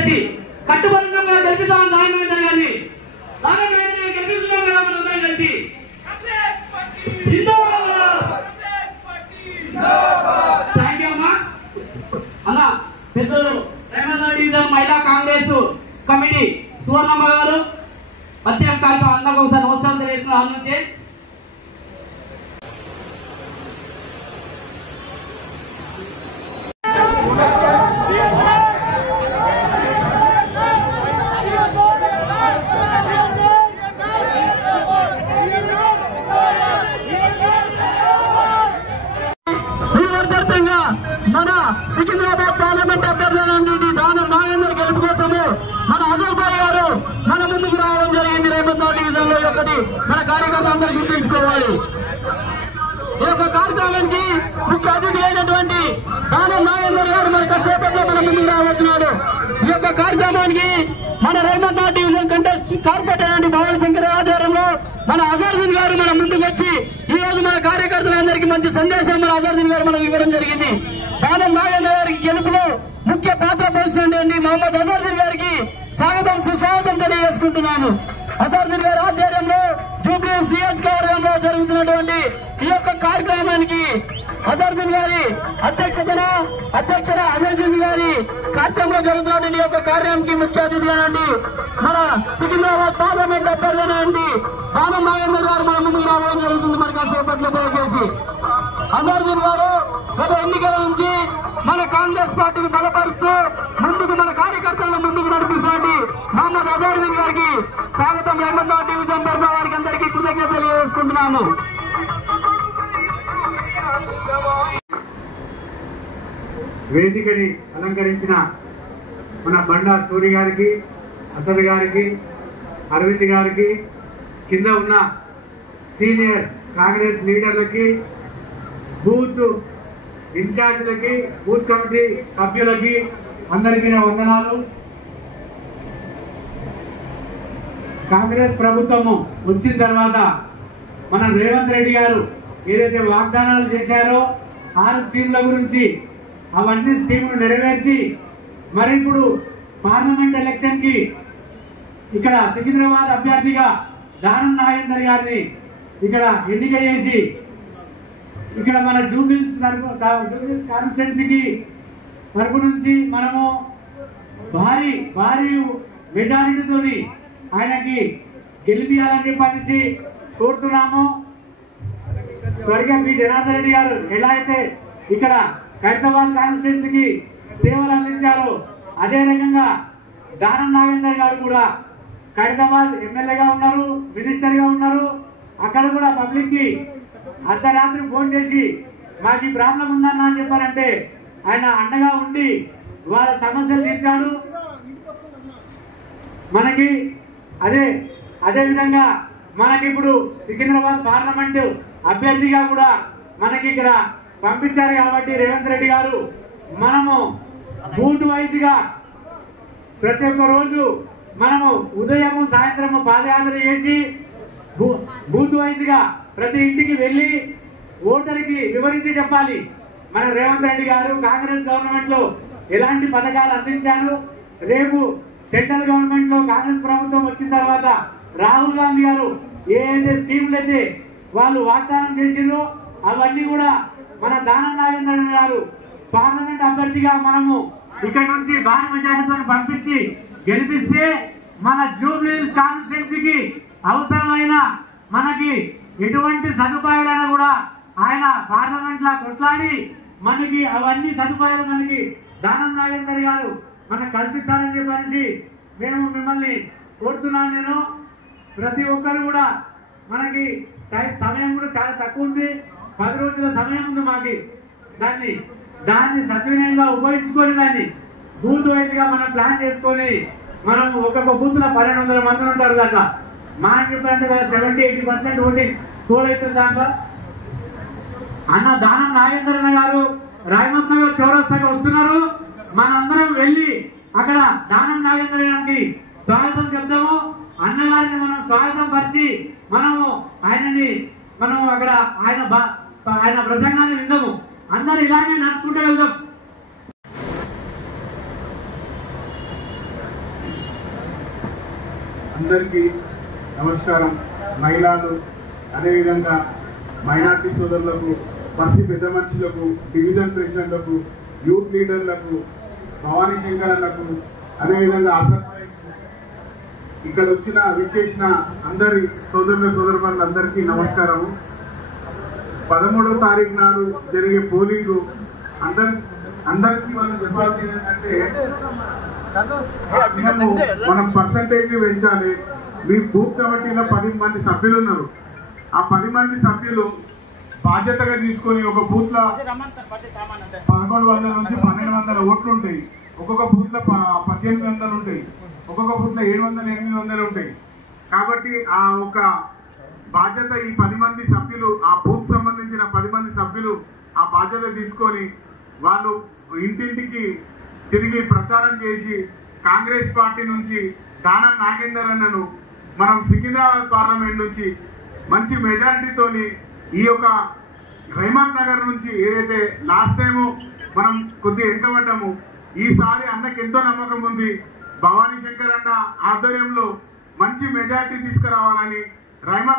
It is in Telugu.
చేసి కట్టుబడిగా గెలిపిస్తామని నాగమేంద్ర గారిని గెలిపిస్తున్నాం కదా మనందరం కలిసి. థ్యాంక్ యూ అమ్మా. అలా పెద్దలు రేవంత్ డివిజన్ మహిళా కాంగ్రెస్ కమిటీ సువర్ణమ్మ గారు ప్రత్యేక కార్యక్రమం అందరికీ ఒకసారి నమస్కారం తెలియజేస్తున్న నుంచి మన సికింద్రాబాద్ పార్లమెంట్ అభ్యర్థి దానం నాగేందర్ గెలుపు కోసము మన అజల్ భాయ్ గారు మన ముందుకు రావడం జరిగింది. రేవంత్ డివిజన్ లో ఒకటి మన కార్యకర్తలు అందరూ గుర్తుంచుకోవాలి. ఈ యొక్క కార్యక్రమానికి ముఖ్య అతిథి అయినటువంటి దానం నాగేందర్ గారు మరి కాసేపట్లో మన ముందుకు రాబోతున్నాడు. ఈ యొక్క కార్యక్రమానికి మన రేవంత్ డివిజన్ కంటెస్ట్ కార్పొరేటర్ అయిన భవన్ శంకర్ ఆధ్వర్యంలో మన అజరుద్దీన్ గారు మన ముందుకు వచ్చి ఈ రోజు మన కార్యకర్తలందరికీ మంచి సందేశం మన అజరుద్దీన్ గారు మనకు ఇవ్వడం జరిగింది. దానం నాగేంద్ర గారికి గెలుపులో ముఖ్య పాత్ర పోషించండి మహమ్మద్ అజరుద్దీన్ గారికి స్వాగతం సుస్వాగతం తెలియజేసుకుంటున్నాను. అజరుద్దీన్ గారి ఆధ్వర్యంలో జూబ్లీహిల్స్ నియోజకవర్గంలో జరుగుతున్నటువంటి ఈ యొక్క కార్యక్రమానికి అజరుద్దీన్ గారి అధ్యక్షతన అజరుద్దీన్ గారి కార్యక్రమంలో జరుగుతున్నటువంటి ఈ యొక్క కార్యానికి ముఖ్య అతిథి అనండి మన సికింద్రాబాద్ పార్లమెంట్ అభ్యర్థి అండి దానం నాగేంద్ర గారు మన ముందుకు రావడం జరుగుతుంది. మరి కాసేపట్లో దయచేసి అజరుద్దీన్ గారు గత ఎన్నికల నుంచి మన కాంగ్రెస్ పార్టీని బలపరుస్తూ ముందుకు మన కార్యకర్తలను ముందుకు నడిపిస్తుంది మహమ్మద్ అజరుద్దీన్ గారికి స్వాగతం. రేవంత్ డివిజన్ తరఫున వారికి అందరికీ కృతజ్ఞతలు తెలియజేసుకుంటున్నాము. వేదికని అలంకరించిన మన బండా సూరి గారికి, అసద్ గారికి, అరవింద్ గారికి, కింద ఉన్న సీనియర్ కాంగ్రెస్ లీడర్లకి, బూత్ ఇన్ఛార్జీలకి, బూత్ కమిటీ సభ్యులకి అందరికీ నా వందనాలు. కాంగ్రెస్ ప్రభుత్వము వచ్చిన తర్వాత మన రేవంత్ రెడ్డి గారు ఏదైతే వాగ్దానాలు చేశారో 6 స్కీమ్ల గురించి అవన్నీ స్కీములు నెరవేర్చి మరి ఇప్పుడు పార్లమెంట్ ఎలక్షన్ కి ఇక్కడ సికింద్రాబాద్ అభ్యర్థిగా దానం నాగేందర్ గారిని ఇక్కడ ఎన్నిక చేసి ఇక్కడ మన జూబ్లీహిల్స్ కాన్స్టిట్యున్సీకి తరపు నుంచి మనము భారీ మెజారిటీతో ఆయనకి గెలిపియాలని చెప్పేసి కోరుతున్నాము. స్వర్గీయ పి జనార్దన్ రెడ్డి గారు ఎలా అయితే ఇక్కడ ఖైరతాబాద్ కాన్స్టిట్యున్సీకి సేవలు అందించారో అదే రకంగా దానం నాగేందర్ గారు కూడా ఖైరతాబాద్ ఎమ్మెల్యేగా ఉన్నారు, మినిస్టర్ గా ఉన్నారు. అక్కడ కూడా పబ్లిక్ కి అర్ధరాత్రి ఫోన్ చేసి మాకు ఈ ప్రాబ్లం ఉందన్నా అని చెప్పారంటే ఆయన అండగా ఉండి వాళ్ళ సమస్యలు తీర్చాడు. మనకి అదే విధంగా మనకి ఇప్పుడు సికింద్రాబాద్ పార్లమెంటు అభ్యర్థిగా కూడా మనకి ఇక్కడ పంపించారు కాబట్టి రేవంత్ రెడ్డి గారు మనము బూత్ వైజ్ గా ప్రతి ఒక్క రోజు మనము ఉదయము సాయంత్రము పాదయాత్ర చేసి బూత్ వైజ్ గా ప్రతి ఇంటికి వెళ్లి ఓటర్కి వివరించి చెప్పాలి మన రేవంత్ రెడ్డి గారు కాంగ్రెస్ గవర్నమెంట్ లో ఎలాంటి పథకాలు అందించారు. రేపు సెంట్రల్ గవర్నమెంట్ లో కాంగ్రెస్ ప్రభుత్వం వచ్చిన తర్వాత రాహుల్ గాంధీ గారు ఏదైతే స్కీములు అయితే వాళ్ళు వాగ్దానం చేసిందో అవన్నీ కూడా మన దానం నాగేందర్ గారు పార్లమెంట్ అభ్యర్థిగా మనము ఇక్కడ నుంచి భారీ మెజారిటీతో పంపించి గెలిపిస్తే మన జూబ్లీహిల్స్ కాన్స్టిట్యున్సీకి అవసరమైన మనకి ఎటువంటి సదుపాయాలను కూడా ఆయన పార్లమెంట్ లా కొట్లాడి మనకి అవన్నీ సదుపాయాలు మనకి దానం నాగేందర్ గారు మనకు కల్పిస్తారని చెప్పేసి మేము మిమ్మల్ని కోరుతున్నాను. నేను ప్రతి ఒక్కరు కూడా మనకి సమయం కూడా చాలా తక్కువ ఉంది, 10 రోజుల సమయం ఉంది మాకి. దాన్ని సద్వినియంగా ఉపయోగించుకొని దాన్ని బూత్ వైజ్ గా మనం ప్లాన్ చేసుకొని మనం ఒక్కొక్క బూత్ లో 1200 మంది ఉంటారు కదా. మా చెప్పంటే 70-80% ఓటింగ్ స్కోర్ అవుతుంది దాంట్లో. అన్న దానం నాగేంద్రన్న గారు రాయమత్ నగర్ చౌరస్తాగా వస్తున్నారు. మనందరం వెళ్ళి అక్కడ దానం నాగేంద్ర గారికి స్వాగతం చెప్తాము. అన్నగారిని మనం స్వాగతం పరిచి మనము అక్కడ ఆయన ప్రసంగాన్ని విందాము. అందరు ఇలాగే నడుచుకుంటూ వెళ్దాం. అందరికీ నమస్కారం. మహిళలు, అదేవిధంగా మైనార్టీ సోదరులకు, బస్సు పెద్ద మనుషులకు, డివిజన్ ప్రెసిడెంట్లకు, యూత్ లీడర్లకు, భవానీ శంకరన్నకు, అదేవిధంగా ఇక్కడ విచ్చేసిన అందరి సోదరులందరికీ నమస్కారము. 13వ తారీఖు నాడు జరిగే పోలింగ్ అందరికీ మనం చెప్పాల్సింది ఏంటంటే మనం పర్సంటేజ్ పెంచాలి. మీ బూత్ కమిటీలో 10 మంది సభ్యులు ఉన్నారు. ఆ 10 మంది సభ్యులు బాధ్యతగా తీసుకొని ఒక బూత్ లో 1100 నుంచి 1200 ఓట్లు ఉంటాయి. ఒక్కొక్క బూత్ లో 1800 ఉంటాయి. ఒక్కొక్క బూత్ లో 700, 800 ఉంటాయి. కాబట్టి ఆ ఒక బాధ్యత ఈ 10 మంది సభ్యులు, ఆ బూత్ సంబంధించిన 10 మంది సభ్యులు ఆ బాధ్యత తీసుకొని వాళ్ళు ఇంటింటికి తిరిగి ప్రచారం చేసి కాంగ్రెస్ పార్టీ నుంచి దానం నాగేందర్ అన్నను మనం సికింద్రాబాద్ పార్లమెంట్ నుంచి మంచి మెజారిటీతోని ఈ యొక్క రైమత్ నగర్ నుంచి ఏదైతే లాస్ట్ టైము మనం కొద్దిగా వెనుకబడ్డాము, ఈసారి అన్నకి ఎంతో నమ్మకం ఉంది. భవానీ శంకర్ అన్న ఆధ్వర్యంలో మంచి మెజారిటీ తీసుకురావాలని రైమత్